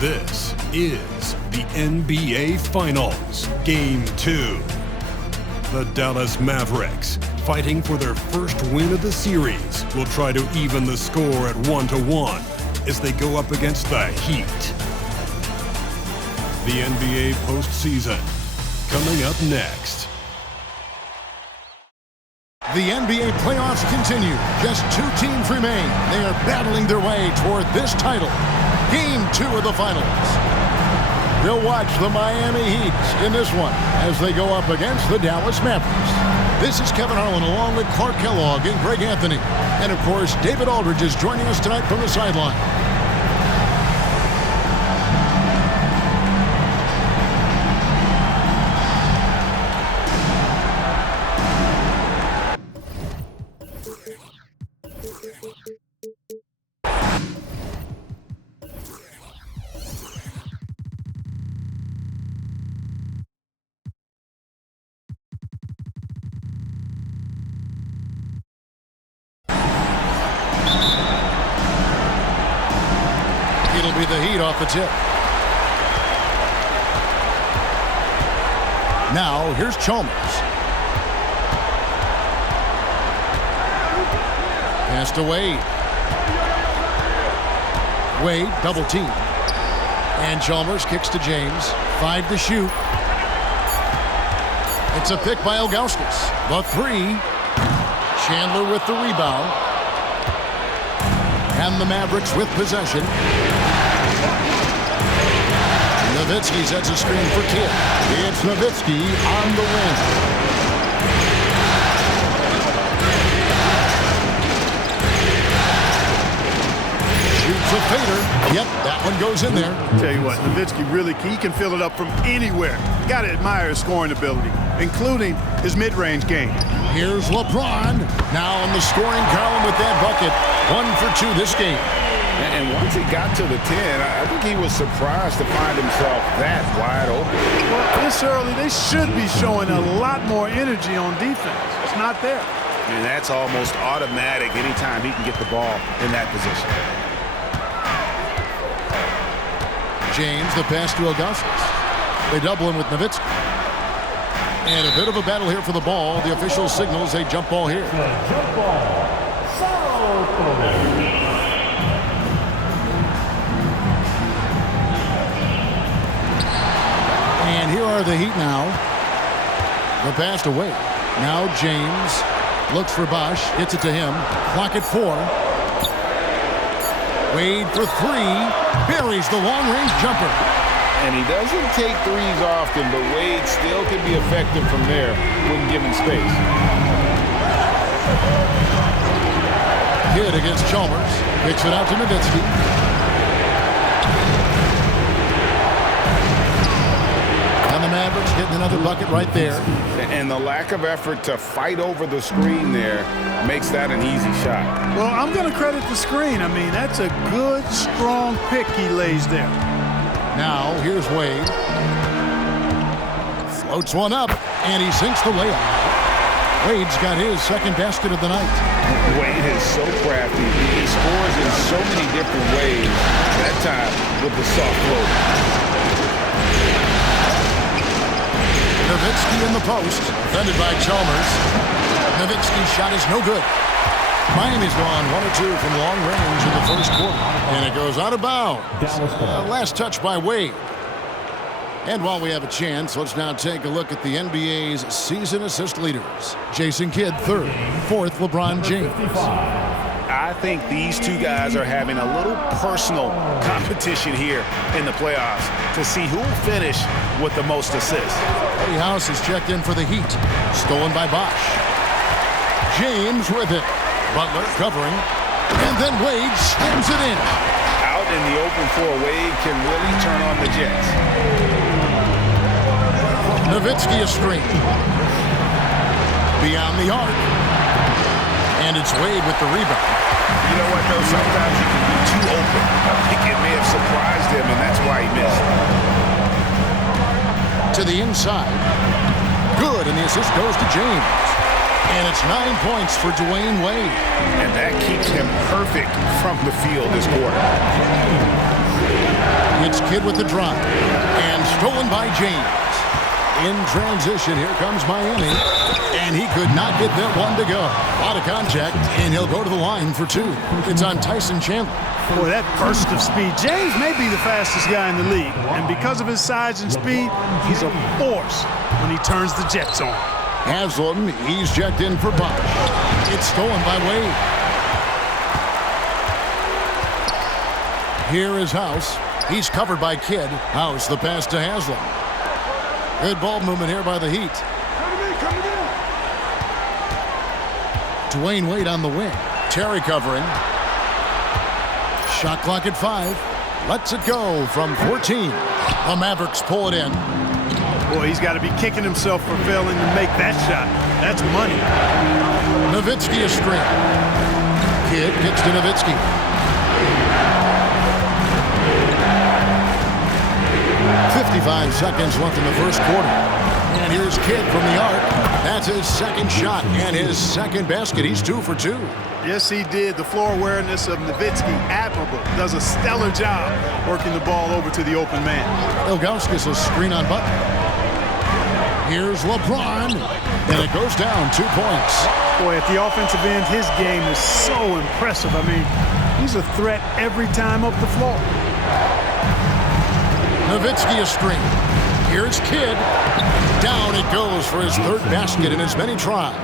This is the NBA Finals, Game 2. The Dallas Mavericks, fighting for their first win of the series, will try to even the score at 1-1 as they go up against the Heat. The NBA postseason, coming up next. The NBA playoffs continue. Just two teams remain. They are battling their way toward this title. Game 2 of the finals. We'll watch the Miami Heat in this one as they go up against the Dallas Mavericks. This is Kevin Harlan along with Clark Kellogg and Greg Anthony. And of course, David Aldridge is joining us tonight from the sideline. It'll be the Heat off the tip. Now, here's Chalmers. Pass to Wade. Wade, double team. And Chalmers kicks to James. 5 to shoot. It's a pick by Ilgauskas. The 3. Chandler with the rebound. And the Mavericks with possession. Nowitzki sets a screen for Kidd. It's Nowitzki on the wing. Shoots a fader. Yep, that one goes in there. Tell you what, Nowitzki really, he can fill it up from anywhere. Got to admire his scoring ability, including his mid-range game. Here's LeBron. Now on the scoring column with that bucket. 1 for 2 this game. And once he got to the 10, I think he was surprised to find himself that wide open. Well, this early, they should be showing a lot more energy on defense. It's not there. And that's almost automatic anytime he can get the ball in that position. James, the pass to Ilgauskas. They double him with Nowitzki. And a bit of a battle here for the ball. The official signals a jump ball here. Jump ball. And here are the Heat now. The pass to Wade. Now James looks for Bosch. Gets it to him. Clock at 4. Wade for 3. Buries the long-range jumper. And he doesn't take threes often, but Wade still can be effective from there when given space. Kidd against Chalmers. Kicks it out to Nowitzki. And the Mavericks getting another bucket right there. And the lack of effort to fight over the screen there makes that an easy shot. Well, I'm going to credit the screen. I mean, that's a good, strong pick he lays there. Now, here's Wade. Floats one up, and he sinks the layup. Wade's got his second basket of the night. Wade is so crafty. He scores in so many different ways, that time with the soft float. Nowitzki in the post, defended by Chalmers. Nowitzki's shot is no good. Miami's gone 1 or 2 from long range in the first quarter. And it goes out of bounds. Last touch by Wade. And while we have a chance, let's now take a look at the NBA's season assist leaders. Jason Kidd, 3rd. 4th, LeBron James. I think these two guys are having a little personal competition here in the playoffs to see who will finish with the most assists. Eddie House is checked in for the Heat. Stolen by Bosch. James with it. Butler covering. And then Wade slams it in. Out in the open floor, Wade can really turn on the Jets. Nowitzki a screen. Beyond the arc. And it's Wade with the rebound. You know what, though? Sometimes he can be too open. I think it may have surprised him, and that's why he missed. To the inside. Good, and the assist goes to James. And it's 9 points for Dwayne Wade. And that keeps him perfect from the field this quarter. It's Kidd with the drop. And stolen by James. In transition, here comes Miami. And he could not get that one to go. A lot of contact, and he'll go to the line for two. It's on Tyson Chandler. Boy, that burst of speed. James may be the fastest guy in the league. And because of his size and speed, he's a force when he turns the jets on. Haslam, he's checked in for Bosch. It's stolen by Wade. Here is House. He's covered by Kidd. House, the pass to Haslam. Good ball movement here by the Heat. Dwayne Wade on the wing. Terry covering. Shot clock at 5. Lets it go from 14. The Mavericks pull it in. Boy, he's got to be kicking himself for failing to make that shot. That's money. Nowitzki a string. Kidd gets to Nowitzki. .55 seconds left in the first quarter. And here's Kidd from the arc. That's his second shot and his second basket. He's 2 for 2. Yes, he did. The floor awareness of Nowitzki, admirable. Does a stellar job working the ball over to the open man. Ilgauskas a screen on Butler. Here's LeBron. And it goes down 2 points. Boy, at the offensive end, his game is so impressive. I mean, he's a threat every time up the floor. Nowitzki a screen. Here's Kidd. Down it goes for his third basket in as many tries.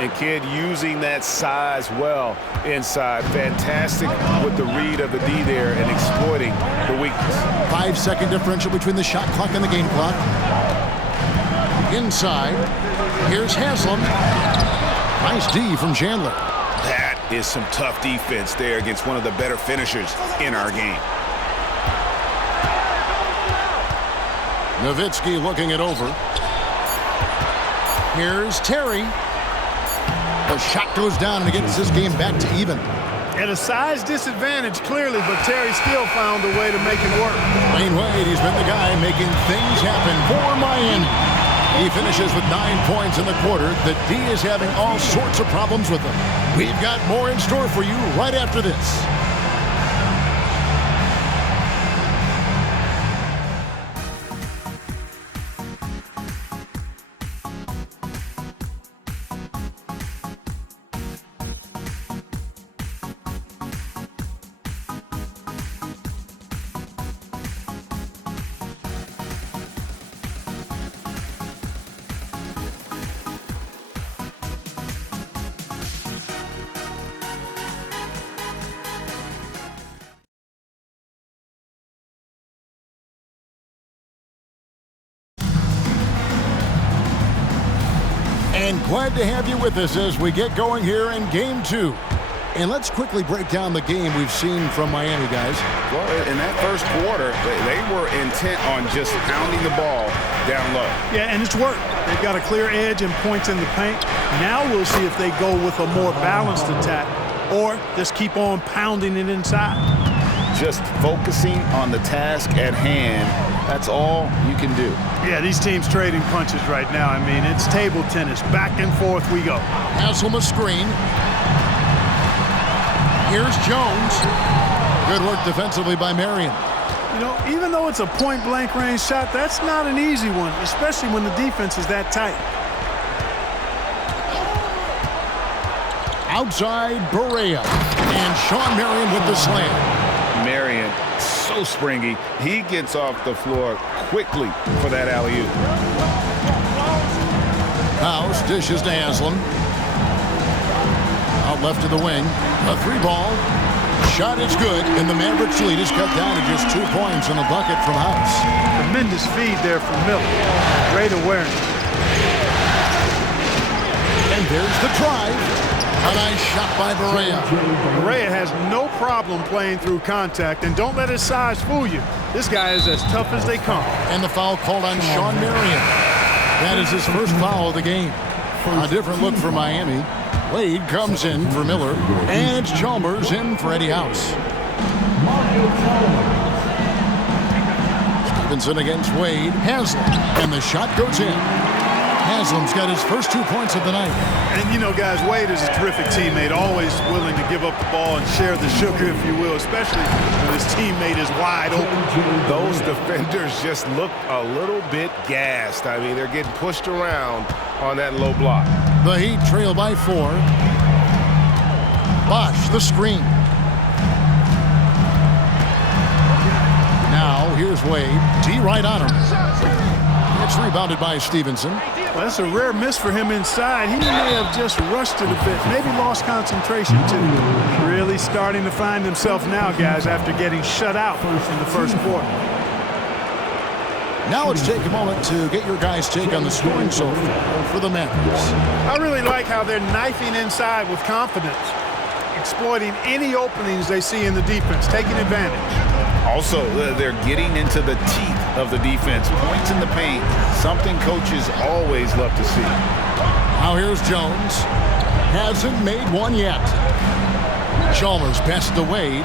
And Kidd using that size well inside. Fantastic with the read of the D there and exploiting the weakness. 5-second differential between the shot clock and the game clock. Inside. Here's Haslam. Nice D from Chandler. That is some tough defense there against one of the better finishers in our game. Nowitzki looking it over. Here's Terry. The shot goes down and it gets this game back to even. At a size disadvantage, clearly, but Terry still found a way to make it work. Dwayne Wade, he's been the guy making things happen for Miami. He finishes with 9 points in the quarter. The D is having all sorts of problems with him. We've got more in store for you right after this. And glad to have you with us as we get going here in Game 2. And let's quickly break down the game we've seen from Miami, guys. Well, in that first quarter, they were intent on just pounding the ball down low. Yeah, and it's worked. They've got a clear edge and points in the paint. Now we'll see if they go with a more balanced attack or just keep on pounding it inside. Just focusing on the task at hand, that's all you can do. Yeah, these teams trading punches right now. I mean, it's table tennis. Back and forth we go. Haslam a screen. Here's Jones. Good work defensively by Marion. You know, even though it's a point-blank range shot, that's not an easy one, especially when the defense is that tight. Outside, Berea. And Sean Marion with the slam. Marion, so springy. He gets off the floor quickly for that alley-oop. House dishes to Haslam. Out left to the wing. A 3-ball. Shot is good, and the Mavericks lead is cut down to just 2 points on the bucket from House. Tremendous feed there from Miller. Great awareness. And there's the drive. A nice shot by Berea. Berea has no problem playing through contact, and don't let his size fool you. This guy is as tough as they come. And the foul called on Sean Marion. That is his first foul of the game. A different look for Miami. Wade comes in for Miller, and Chalmers in for Eddie House. Stevenson against Wade. Haslam, and the shot goes in. Haslam's got his first 2 points of the night. And, you know, guys, Wade is a terrific teammate, always willing to give up the ball and share the sugar, if you will, especially when his teammate is wide open. Those defenders just look a little bit gassed. I mean, they're getting pushed around on that low block. The Heat trail by 4. Bosch, the screen. Now, here's Wade. D right on him. It's rebounded by Stevenson. Well, that's a rare miss for him inside. He may have just rushed it a bit, maybe lost concentration too. Really starting to find himself now, guys, after getting shut out in the first quarter. Now let's take a moment to get your guys' take on the scoring so far for the Mavericks. I really like how they're knifing inside with confidence, exploiting any openings they see in the defense, taking advantage. Also, they're getting into the teeth of the defense. Points in the paint, something coaches always love to see. Now here's Jones. Hasn't made one yet. Chalmers passes to Wade.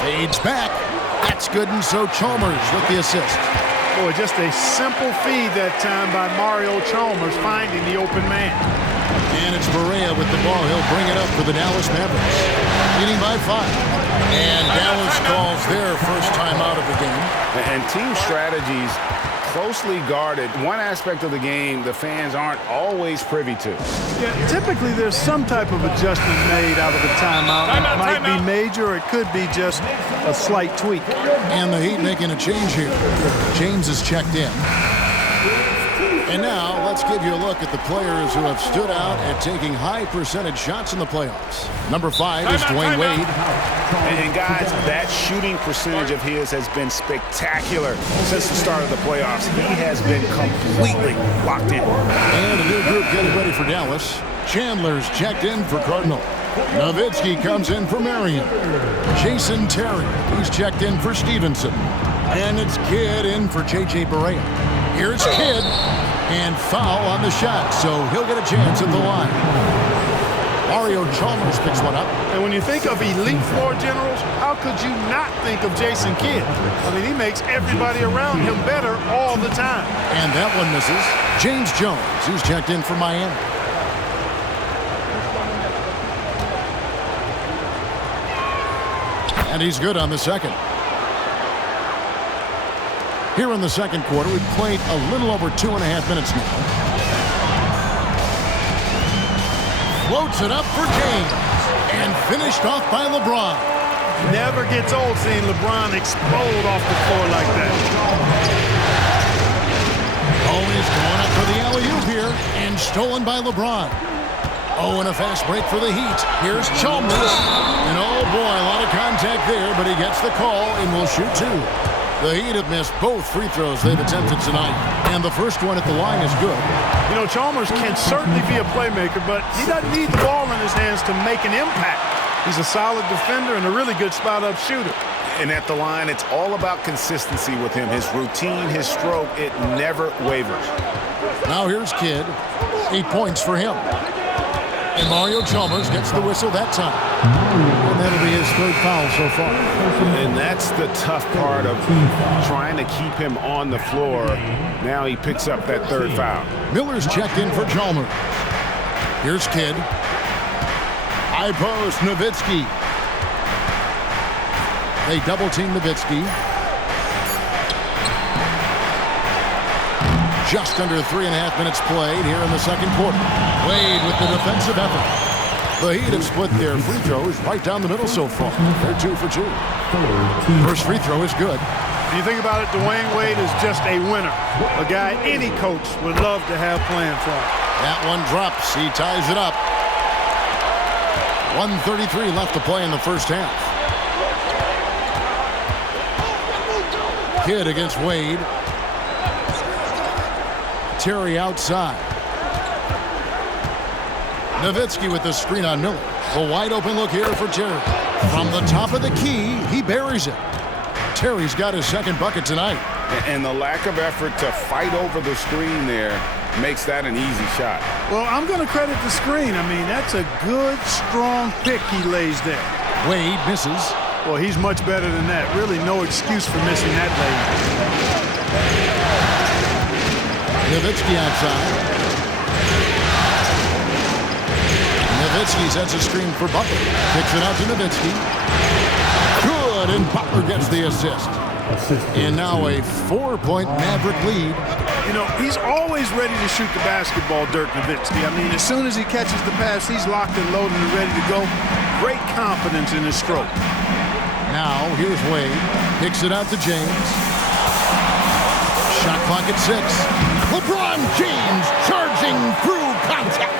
Fades back. That's good, and so Chalmers with the assist. Boy, just a simple feed that time by Mario Chalmers finding the open man. And it's Barea with the ball. He'll bring it up for the Dallas Mavericks. Leading by 5. And Dallas calls their first time out of the game. And team strategies closely guarded. One aspect of the game the fans aren't always privy to. Yeah, typically there's some type of adjustment made out of the timeout. It might be major, or it could be just a slight tweak. And the Heat making a change here. James is checked in. And now let's give you a look at the players who have stood out at taking high percentage shots in the playoffs. Number 5 is Dwayne Wade. And guys, that shooting percentage of his has been spectacular since the start of the playoffs. He has been completely locked in. And a new group getting ready for Dallas. Chandler's checked in for Cardinal. Nowitzki comes in for Marion. Jason Terry, he's checked in for Stevenson. And it's Kidd in for J.J. Barea. Here's Kidd. And foul on the shot, so he'll get a chance at the line. Mario Chalmers picks one up. And when you think of elite floor generals, how could you not think of Jason Kidd? I mean, he makes everybody around him better all the time. And that one misses. James Jones, he's checked in for Miami. And he's good on the second. Here in the second quarter, we've played a little over 2.5 minutes now. Floats it up for James. And finished off by LeBron. Never gets old seeing LeBron explode off the floor like that. Always going up for the alley-oop here. And stolen by LeBron. Oh, and a fast break for the Heat. Here's Chalmers. And oh boy, a lot of contact there, but he gets the call and will shoot 2. The Heat have missed both free throws they've attempted tonight. And the first one at the line is good. You know, Chalmers can certainly be a playmaker, but he doesn't need the ball in his hands to make an impact. He's a solid defender and a really good spot-up shooter. And at the line, it's all about consistency with him. His routine, his stroke, it never wavers. Now here's Kidd. 8 points for him. And Mario Chalmers gets the whistle that time. And that'll be his 3rd foul so far. And that's the tough part of trying to keep him on the floor. Now he picks up that 3rd foul. Miller's checked in for Chalmers. Here's Kidd. High post, Nowitzki. They double-team Nowitzki. Just under 3.5 minutes played here in the second quarter. Wade with the defensive effort. The Heat have split their free throws right down the middle so far. They're 2 for 2. First free throw is good. When you think about it, Dwayne Wade is just a winner. A guy any coach would love to have playing for him. That one drops. He ties it up. 1:33 left to play in the first half. Kidd against Wade. Terry outside. Nowitzki with the screen on Miller. A wide open look here for Terry. From the top of the key, he buries it. Terry's got his second bucket tonight. And the lack of effort to fight over the screen there makes that an easy shot. Well, I'm going to credit the screen. I mean, that's a good, strong pick he lays there. Wade misses. Well, he's much better than that. Really no excuse for missing that lay. Nowitzki outside. Nowitzki sets a screen for Butler. Kicks it out to Nowitzki. Good, and Butler gets the assist. And now a 4-point Maverick lead. You know, he's always ready to shoot the basketball, Dirk Nowitzki. I mean, as soon as he catches the pass, he's locked and loaded and ready to go. Great confidence in his stroke. Now, here's Wade. Kicks it out to James. Shot clock at 6. LeBron James charging through contact.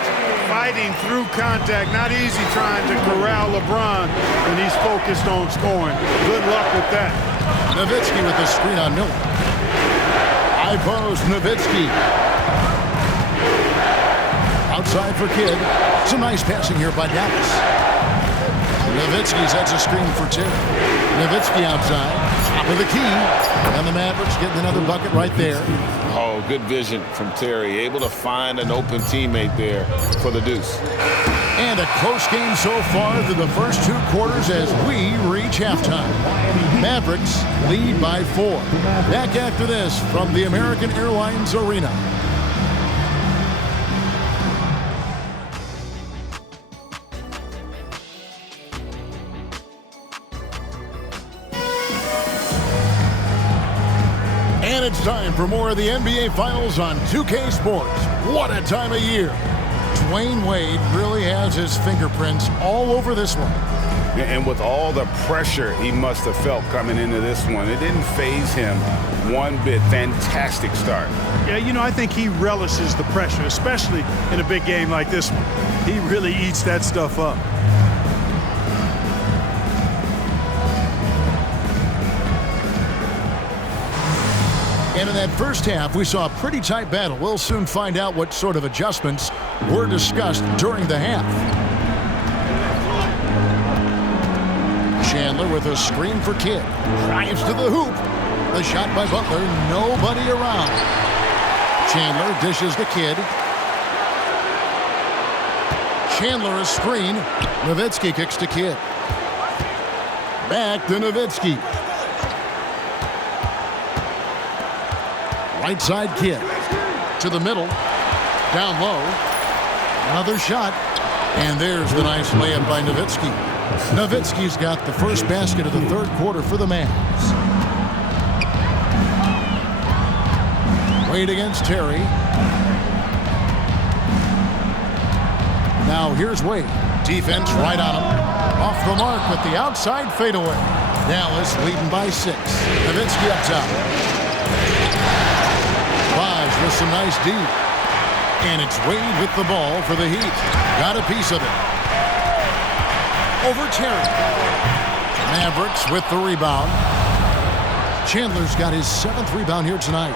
Fighting through contact. Not easy trying to corral LeBron when he's focused on scoring. Good luck with that. Nowitzki with the screen on Miller. High post, Nowitzki. Outside for Kidd. Some nice passing here by Dallas. Nowitzki sets a screen for Terry. Nowitzki outside. Top of the key. And the Mavericks getting another bucket right there. Oh, good vision from Terry. Able to find an open teammate there for the deuce. And a close game so far through the first 2 quarters as we reach halftime. Mavericks lead by 4. Back after this from the American Airlines Arena. And it's time for more of the NBA Finals on 2K Sports. What a time of year. Dwayne Wade really has his fingerprints all over this one. And with all the pressure he must have felt coming into this one, it didn't faze him one bit. Fantastic start. Yeah, you know, I think he relishes the pressure, especially in a big game like this one. He really eats that stuff up. And in that first half, we saw a pretty tight battle. We'll soon find out what sort of adjustments were discussed during the half. Chandler with a screen for Kidd. Drives to the hoop. The shot by Butler. Nobody around. Chandler dishes to Kidd. Chandler a screen. Nowitzki kicks to Kidd. Back to Nowitzki. Right side Kidd. To the middle. Down low. Another shot. And there's the nice layup by Nowitzki. Nowitzki's got the first basket of the third quarter for the Mavs. Wade against Terry. Now here's Wade. Defense right on him. Off the mark with the outside fadeaway. Dallas leading by 6. Nowitzki up top. Bosh with some nice D. And it's Wade with the ball for the Heat. Got a piece of it. Over Terry. Mavericks with the rebound. Chandler's got his 7th rebound here tonight.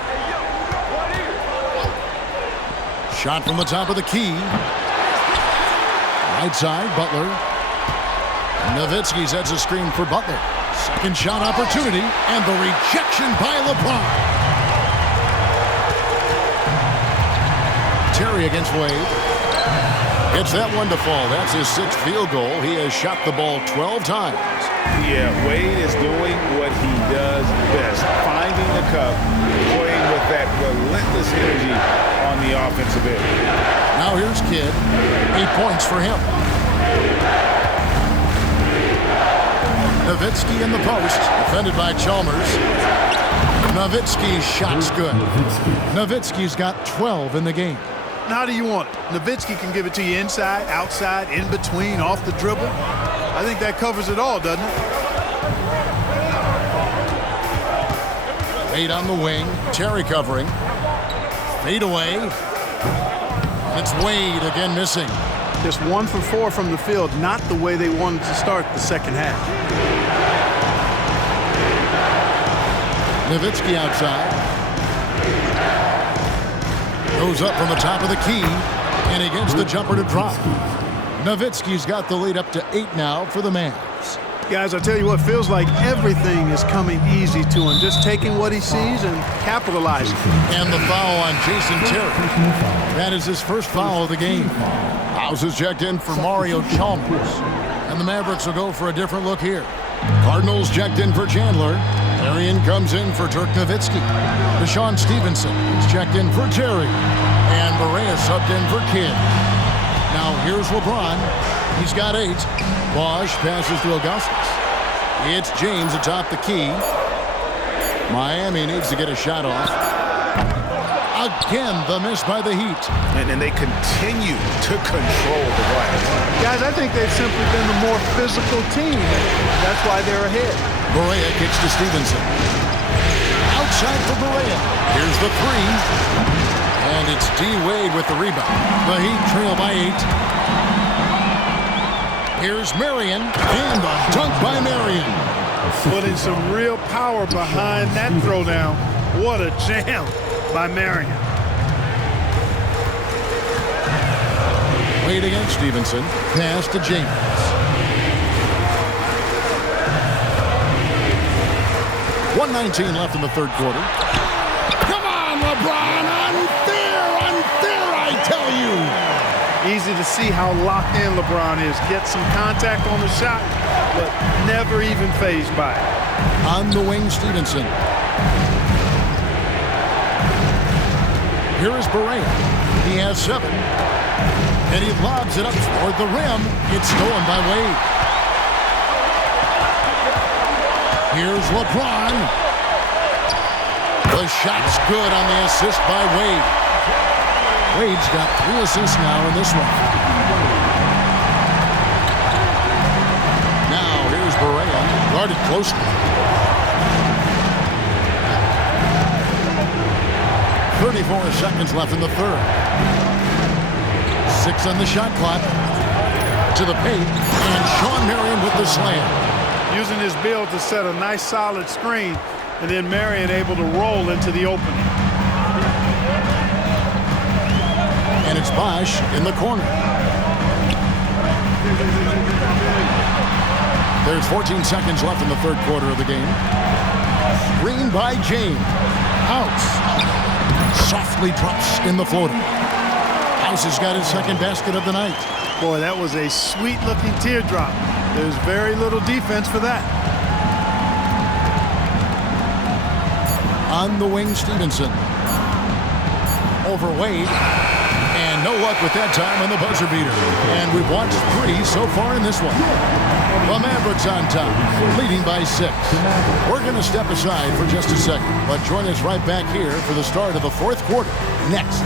Shot from the top of the key. Right side, Butler. Nowitzki sets a screen for Butler. Second shot opportunity, and the rejection by LeBron. Terry against Wade. Gets that one to fall. That's his 6th field goal. He has shot the ball 12 times. Yeah, Wade is doing what he does best. Finding the cup, playing with that relentless energy on the offensive end. Now here's Kidd. 8 points for him. Nowitzki in the post. Defended by Chalmers. Nowitzki's shot's good. Nowitzki's got 12 in the game. How do you want it? Nowitzki can give it to you inside, outside, in between, off the dribble. I think that covers it all, doesn't it? Wade on the wing. Terry covering. Fade away. And it's Wade again missing. Just 1 for 4 from the field. Not the way they wanted to start the second half. Nowitzki outside. Goes up from the top of the key, and he gets the jumper to drop. Nowitzki's got the lead up to 8 now for the Mavs. Guys, I tell you what, feels like everything is coming easy to him. Just taking what he sees and capitalizing. And the foul on Jason Terry. That is his first foul of the game. House is checked in for Mario Chalmers. And the Mavericks will go for a different look here. Cardinals checked in for Chandler. Arian comes in for Dirk Nowitzki. Deshaun Stevenson is checked in for Terry. And Barea subbed in for Kidd. Now Now here's LeBron. He's got 8. Bosch passes to Augustus. It's James atop the key. Miami needs to get a shot off. Again, the miss by the Heat. And they continue to control the glass. Guys, I think they've simply been the more physical team. That's why they're ahead. Barea kicks to Stevenson. Outside for Barea. Here's the 3. And it's D. Wade with the rebound. The Heat trail by 8. Here's Marion. And a dunk by Marion. Putting some real power behind that throwdown. What a jam by Marion. Wade against Stevenson. Pass to James. .119 left in the third quarter. Come on, LeBron! Unfair, I tell you! Easy to see how locked in LeBron is. Get some contact on the shot, but never even fazed by it. On the wing, Stevenson. Here is Barea. He has 7. And he lobs it up toward the rim. It's stolen by Wade. Here's LeBron. The shot's good on the assist by Wade. Wade's got 3 assists now in this one. Now here's Barea, guarded closely. 34 seconds left in the third. 6 on the shot clock. To the paint, and Sean Marion with the slam. Using his build to set a nice solid screen, and then Marion able to roll into the opening. And it's Bosch in the corner. There's 14 seconds left in the third quarter of the game. Screen by James. House softly drops in the floater. House has got his second basket of the night. Boy, that was a sweet-looking teardrop. There's very little defense for that. On the wing, Stevenson. Over Wade. And no luck with that time on the buzzer beater. And we've watched 3 so far in this one. The Mavericks on top, leading by 6. We're going to step aside for just a second, but join us right back here for the start of the fourth quarter next.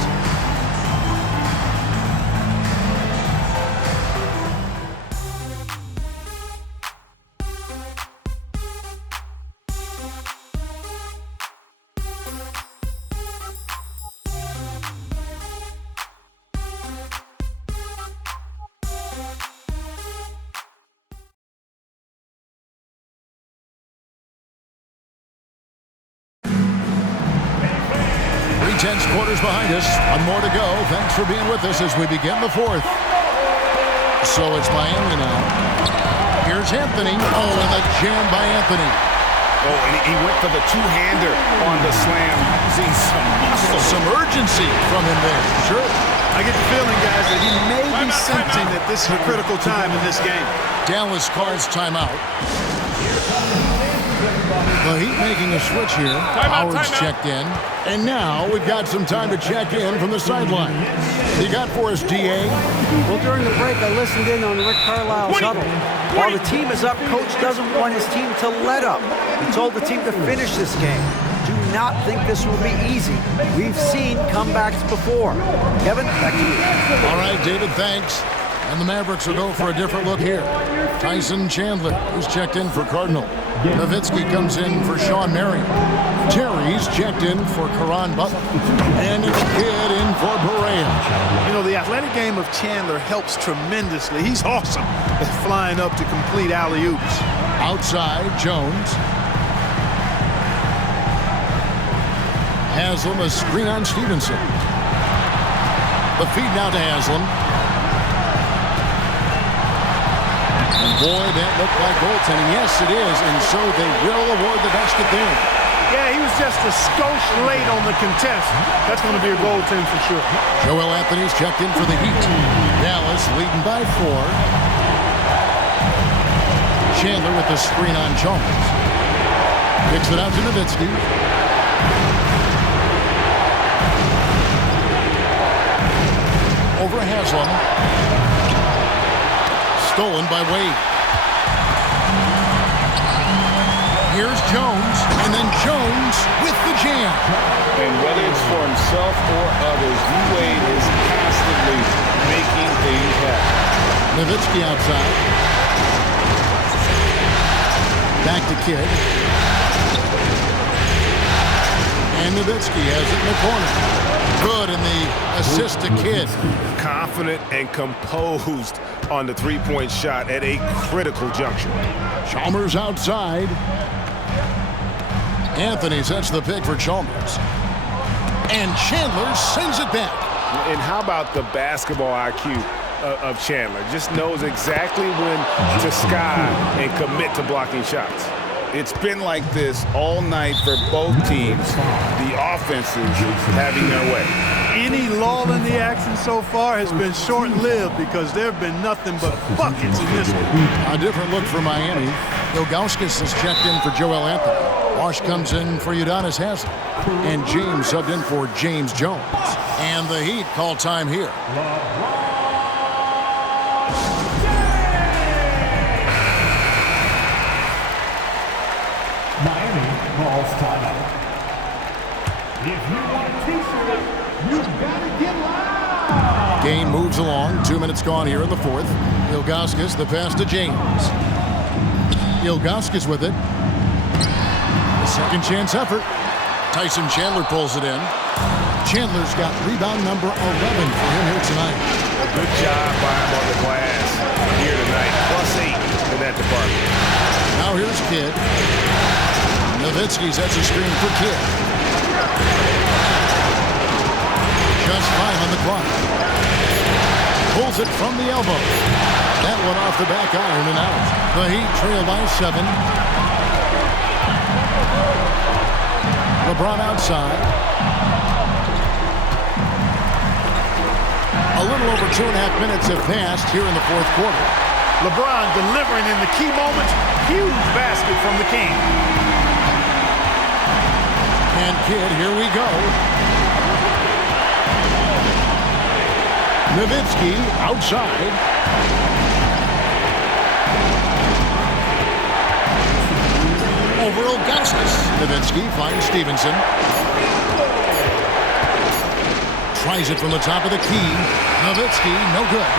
Tense quarters behind us. 1 more to go. Thanks for being with us as we begin the fourth. So it's Miami now. Here's Anthony. Oh, and the jam by Anthony. Oh, and he went for the two-hander on the slam, using some muscle. Some urgency from him there. Sure. I get the feeling, guys, that he may be sensing that this is a critical time in this game. Dallas calls timeout. The Heat making a switch here. Howard's checked in. And now we've got some time to check in from the sideline. You got for us, D.A.? Well, during the break, I listened in on Rick Carlisle's huddle. While the team is up, Coach doesn't want his team to let up. He told the team to finish this game. Do not think this will be easy. We've seen comebacks before. Kevin, back to you. All right, David, thanks. And the Mavericks will go for a different look here. Tyson Chandler, who's checked in for Cardinal. Nowitzki comes in for Sean Marion. Terry's checked in for Caron Butler. And it's Kidd in for Barea. You know, the athletic game of Chandler helps tremendously. He's awesome at flying up to complete alley-oops. Outside, Jones. Haslam, a screen on Stevenson. The feed now to Haslam. Boy, that looked like goaltending. Yes, it is, and so they will award the basket there. Yeah, he was just a skosh late on the contest. That's going to be a goaltend for sure. Joel Anthony's checked in for the Heat. Dallas leading by 4. Chandler with the screen on Jones. Kicks it out to Nowitzki. over Haslam. Stolen by Wade. Here's Jones, and then Jones with the jam. And whether it's for himself or others, Wade is constantly making things happen. Nowitzki outside. Back to Kidd. And Nowitzki has it in the corner. Good, and the assist to Kidd. Confident and composed on the three-point shot at a critical juncture. Chalmers outside. Anthony sets the pick for Chalmers. And Chandler sends it back. And how about the basketball IQ of Chandler? Just knows exactly when to sky and commit to blocking shots. It's been like this all night for both teams. The offenses having their way. Any lull in the action so far has been short-lived because there have been nothing but buckets in this one. A different look for Miami. Ilgauskas has checked in for Joel Anthony. Wash comes in for Udonis Haslem. And James subbed in for James Jones. And the Heat call time here. Miami calls timeout. If you want a t-shirt, you've got to get loud. Game moves along. 2 minutes gone here in the fourth. Ilgauskas, the pass to James. Ilgauskas with it. A second chance effort. Tyson Chandler pulls it in. Chandler's got rebound number 11 for him here tonight. A good job by him on the glass here tonight. +8 in that department. Now here's Kidd. Nowitzki sets a screen for Kidd. Just 5 on the clock. Pulls it from the elbow. That one off the back iron and out. The Heat trail by 7. LeBron outside. A little over 2.5 minutes have passed here in the fourth quarter. LeBron delivering in the key moments. Huge basket from the King. And Kidd, here we go. Nowitzki outside. Over Ilgauskas. Nowitzki finds Stevenson. Tries it from the top of the key. Nowitzki, no good.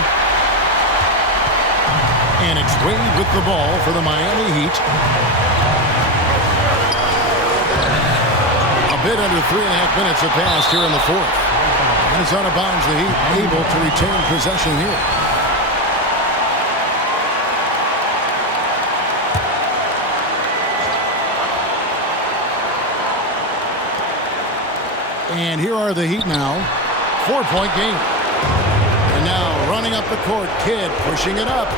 And it's Wade with the ball for the Miami Heat. A bit under 3.5 minutes have passed here in the fourth. And it's out of bounds. The Heat able to retain possession here. And here are the Heat now. 4-point game. And now running up the court, Kidd pushing it up.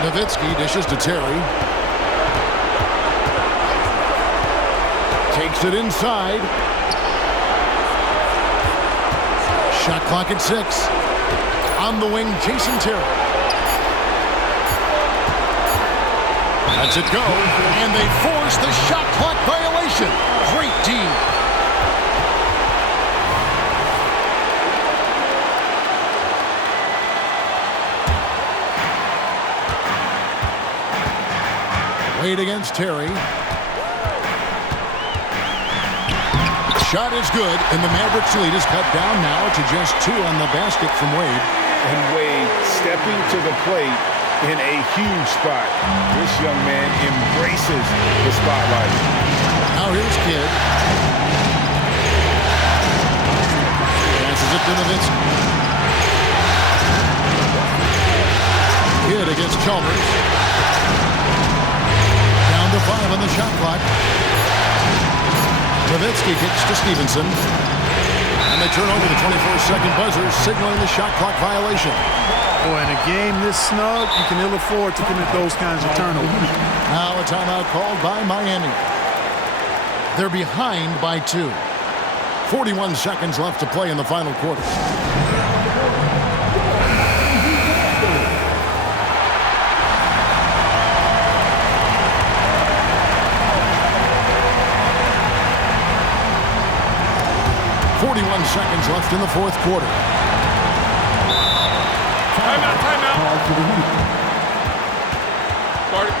Nowitzki dishes to Terry. Takes it inside. Shot clock at 6. On the wing, Jason Terry. Lets it go. And they force the shot clock violation. Great team. Wade against Terry. Shot is good, and the Mavericks lead is cut down now to just 2 on the basket from Wade. And Wade stepping to the plate in a huge spot. This young man embraces the spotlight. Now here's Kidd. Passes it to Nowitzki. Kidd against Chalmers. Down to 5 on the shot clock. Nowitzki kicks to Stevenson. And they turn over the 24-second buzzer, signaling the shot clock violation. Boy, in a game this snug, you can ill afford to commit those kinds of turnovers. Now a timeout called by Miami. They're behind by 2. 41 seconds left to play in the final quarter. 41 seconds left in the fourth quarter. Timeout. Call to the Heat. Start it.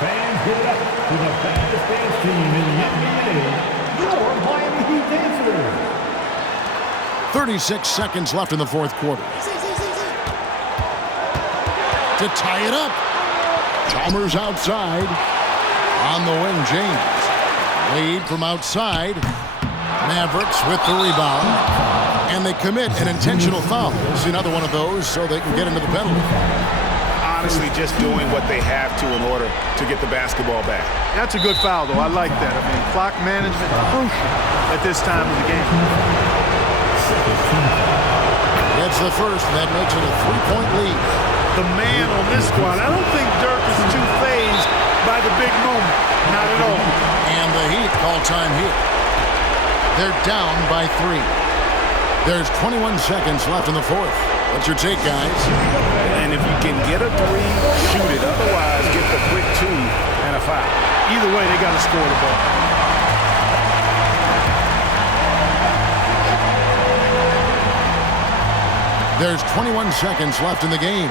Fans, give it up to the baddest dance team in the NBA, your Miami Heat Dancers. 36 seconds left in the fourth quarter. To tie it up. Chalmers outside. On the wing, James. Wade from outside. Mavericks with the rebound. And they commit an intentional foul. It's another one of those so they can get into the penalty. Honestly, just doing what they have to in order to get the basketball back. That's a good foul, though. I like that. I mean, clock management crucial at this time of the game. It's the first. That makes it a 3-point lead. The man on this squad, I don't think Dirk is too fazed by the big moment. Not at all. And the Heat call time here. They're down by 3. There's 21 seconds left in the fourth. What's your take, guys? And if you can get a 3, shoot it. Otherwise, get the quick 2 and a foul. Either way, they got to score the ball. There's 21 seconds left in the game.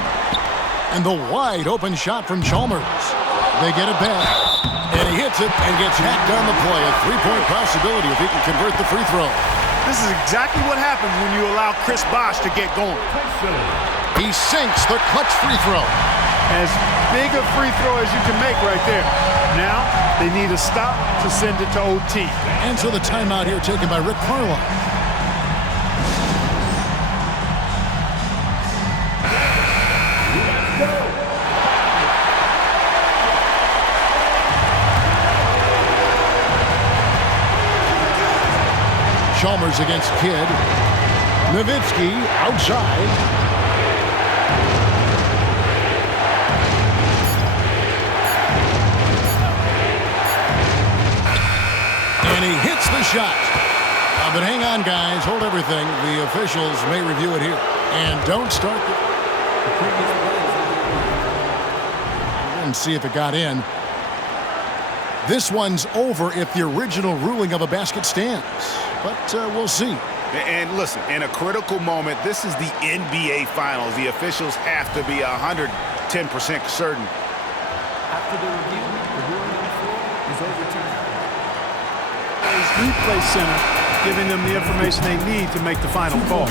And the wide open shot from Chalmers. They get it back. And he hits it and gets hacked on the play. A 3-point possibility if he can convert the free throw. This is exactly what happens when you allow Chris Bosh to get going. He sinks the clutch free throw. As big a free throw as you can make right there. Now, they need a stop to send it to OT. And so the timeout here taken by Rick Carlisle. Chalmers against Kidd. Nowitzki outside. And he hits the shot. But hang on, guys. Hold everything. The officials may review it here. And don't start the previous plays. And see if it got in. This one's over if the original ruling of a basket stands. But we'll see. And listen, in a critical moment, this is the NBA Finals. The officials have to be 110% certain. After the review, the ruling on the floor is overturned. Replay center giving them the information they need to make the final call.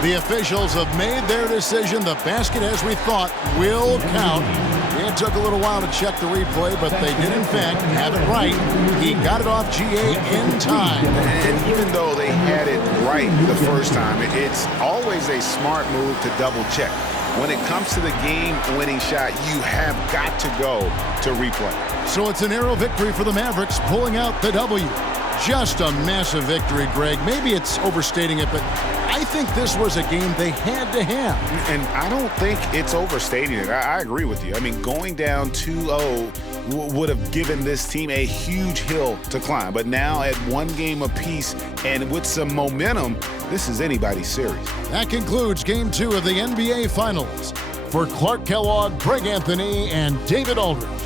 The officials have made their decision. The basket, as we thought, will count. It took a little while to check the replay, but they did, in fact, have it right. He got it off GA in time. And even though they had it right the first time, it's always a smart move to double check. When it comes to the game-winning shot, you have got to go to replay. So it's a narrow victory for the Mavericks, pulling out the W. Just a massive victory, Greg. Maybe it's overstating it, but I think this was a game they had to have. And I don't think it's overstating it. I agree with you. I mean, going down 2-0 would have given this team a huge hill to climb. But now at 1 game apiece and with some momentum, this is anybody's series. That concludes Game 2 of the NBA Finals. For Clark Kellogg, Greg Anthony, and David Aldridge,